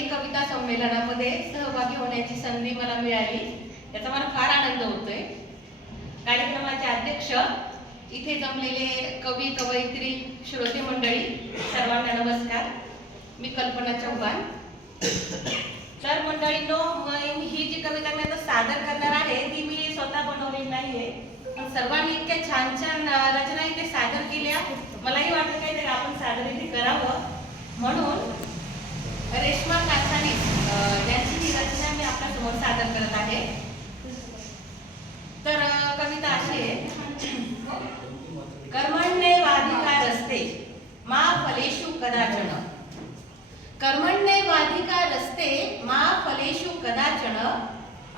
हे कविता संमेलनामध्ये सहभागी होण्याची संधी मला मिळाली. याचा मला फार आनंद होतोय. कार्यक्रमाचे अध्यक्ष इथे जमलेले कवी कवयित्री श्रोते मंडळी सर्वांना नमस्कार. मी कल्पना चव्हाण तर मंडळी नो ही जी कविता मी आता सादर करणार आहे ती मी स्वतः बनवलेली नाहीये. पण सर्वांनी इतक्या छान छान रचना इथे सादर केल्या. मलाही वाटत काहीतरी आपण सादर इथे करावं. म्हणून रेश्मा सादर करत आहे. तर कविता अशी आहे. हो. कर्मण्ये वाधिकार असते मा फलेशु कदाचन. कर्मण्ये वाधिकार असते मा फलेशु कदाचन.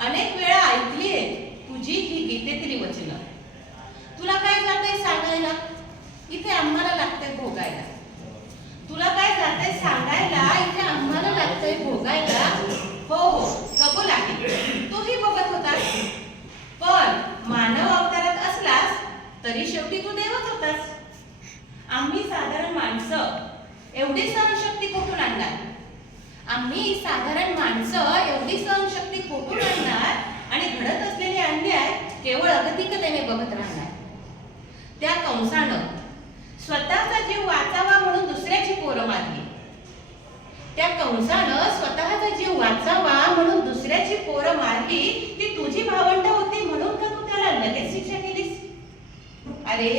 अनेक वेळा ऐकलीये तुझी ही गीतेतली वचन तुला काय जाते सांगायला? इथे आम्हाला लागतंय भोगायला. तुला काय जाते सांगायला? इथे आम्हाला लागतंय भोगायला हो हो कबूल आहे तूही बघत होतास पण मानव अवतारात असलास तरी शेवटी तू देवच होतास. आम्ही साधारण माणसं एवढी सहनशक्ती कुठून आणणार? आम्ही साधारण माणसं एवढी सहनशक्ती कुठून आणणार? आणि घडत असलेले अन्याय केवळ अगतिकतेने बघत राहणार. त्या कंसानं स्वतःचा जीव वाचावा म्हणून दुसऱ्याची पोरं मारली. त्या कंसानं स्वतःचा जीव वाचावा म्हणून दुसऱ्याची पोरं मारली ती तुझी अरे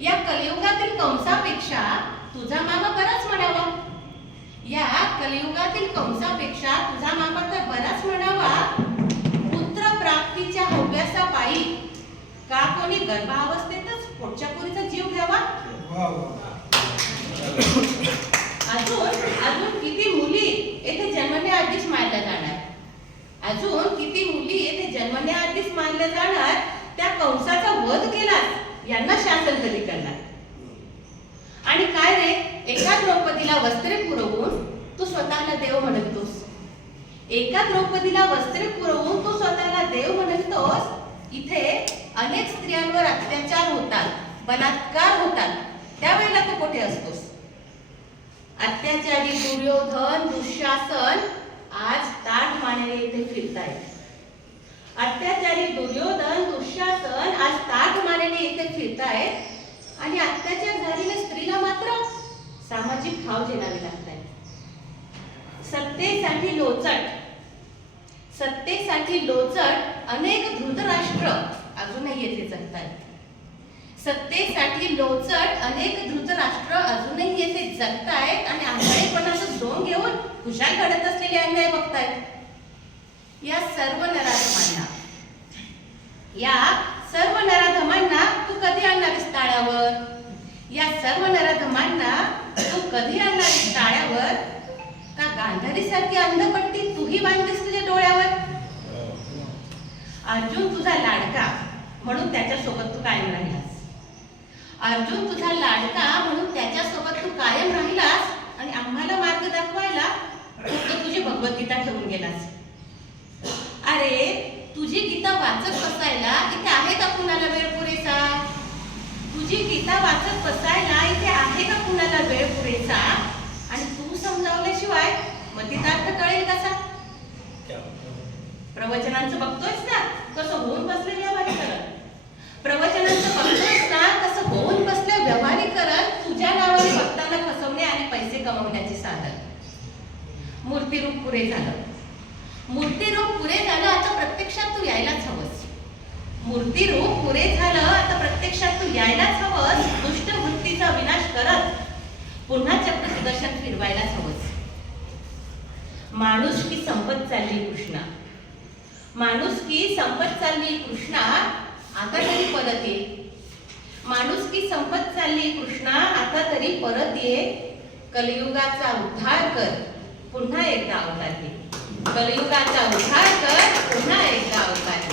या कलियुगातील कंसापेक्षा तुझा मामा बराच म्हणावा. या कलियुगातील कंसापेक्षा तुझा मामा तर बराच म्हणावा. पुत्र प्राप्तीच्या हव्यासा पायी का कोणी गर्भावस्थेतच पोटच्या पोरीचा जीव घ्यावा? अजून अजून किती मुली येथे आणि काय रे? एका द्रौपदीला वस्त्रे पुरवून तू स्वतःला देव म्हणतोस. एका द्रौपदीला वस्त्रे पुरवून तू स्वतःला देव म्हणतोस इथे अनेक स्त्रियांवर अत्याचार होतात बलात्कार होतात. त्यावेळेला तू कुठे असतोस? अत्याचारी दुर्योधन दुःशासन आज ताट मानेने इथे फिरतायत अत्याचारी दुर्योधन दुःशासन आज ताट मानेने इथे फिरतायत आणि आत्ताच्या झालेल्या स्त्रीला मात्र सामाजिक खाव झेलावे लागत आहेत सत्तेसाठी लोचट. सत्तेसाठी लोचट अनेक धृतराष्ट्र अजूनही येथे जगतायत. सत्तेसाठी लोचट अनेक धृतराष्ट्र अजूनही येथे जगतायत आणि आंधळेपणाचं जोम घेऊन खुशाल घडत असलेले अन्याय बघतायत. या सर्व नराधमांना या सर्व नराधमांना तू कधी आणणारीस ताळ्यावर? या सर्व नराधमांना तू कधी आणणारीस ताळ्यावर? का गांधारीसारखी अंधपट्टी तूही बांधलीस तुझ्या डोळ्यावर? अर्जुन तुझा लाडका म्हणून त्याच्यासोबत तू कायम राहिलास. अर्जुन तुझा लाडका म्हणून त्याच्यासोबत तू कायम राहिलास आणि आम्हाला मार्ग दाखवायला फक्त तुझी भगवद्गीता ठेवून गेलास अरे तुझी गीता वाचत बसायला इथे आहे का कुणाला वेळ पुरेसा तुझी बसायला इथे आहे का कुणाला वेळ पुरेसा? आणि तू समजावल्याशिवाय मतितार्थ कळेल कसा? प्रवचनांचं बघतोयस ना? कसं होऊन बसले व्यवहारीकरण प्रवचनांचं बघतोयस ना? कसं होऊन बसले व्यवहारीकरण तुझ्या नावाने भक्तांना फसवणे आणि पैसे कमवण्याचे साधन. मूर्तिरूप पुरे झालं. मूर्तिरूप पुरे झालं आता प्रत्यक्षात तू यायलाच हवंस. मूर्तिरूप पुरे झालं आता प्रत्यक्षात तू यायलाच हवंस दुष्ट वृत्तीचा विनाश करत. पुन्हा चक्र सुदर्शन फिरवायलाच हवंस. माणूस की संपत चालली कृष्णा. माणूस की संपत चालली कृष्णा आता तरी परत ये. माणूस की संपत चालली कृष्णा आता तरी परत ये. कलियुगाचा उद्धार कर पुन्हा एकदा अवतार ये कलियुगाचा उद्धार कर पुन्हा एकदा अवतार